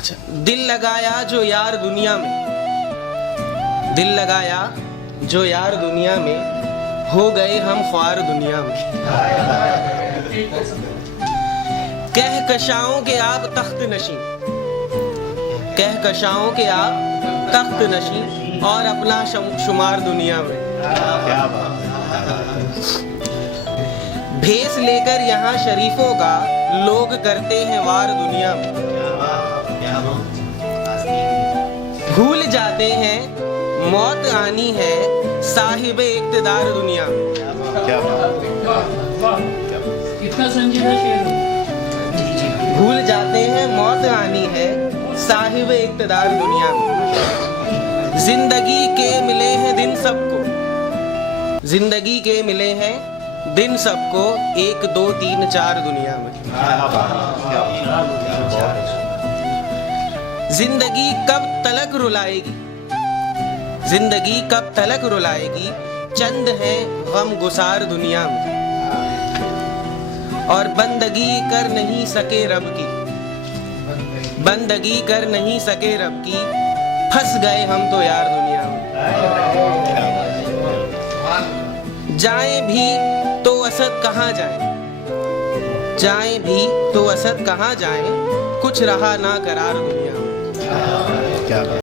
अच्छा, दिल लगाया जो यार दुनिया में, दिल लगाया जो यार दुनिया में, हो गए हम ख्वार दुनिया में। कहकशाओं के आप तख्त नशी, कहकशाओं के आप तख्त नशी, और अपना शुमार दुनिया में। क्या बात। भेस लेकर यहाँ शरीफों का लोग करते हैं वार दुनिया में। भूल जाते हैं मौत आनी है साहिबे इक़्तिदार दुनिया में। क्या बात। कितना संजीदा शेर है। भूल जाते हैं मौत आनी है साहिबे इक़्तिदार दुनिया में। जिंदगी के मिले हैं दिन सबको, जिंदगी के मिले हैं दिन सबको, 1 2 3 4 दुनिया में। जिंदगी कब तलक रुलाएगी, जिंदगी कब तलक रुलाएगी, चंद है गम गुसार दुनिया में। और बंदगी कर नहीं सके रब की, बंदगी कर नहीं सके रब की, फंस गए हम तो यार दुनिया में। जाएं भी तो असद कहाँ जाएं, जाएं भी तो असद कहाँ जाएं, कुछ रहा ना करार दुनिया में। क्या बात।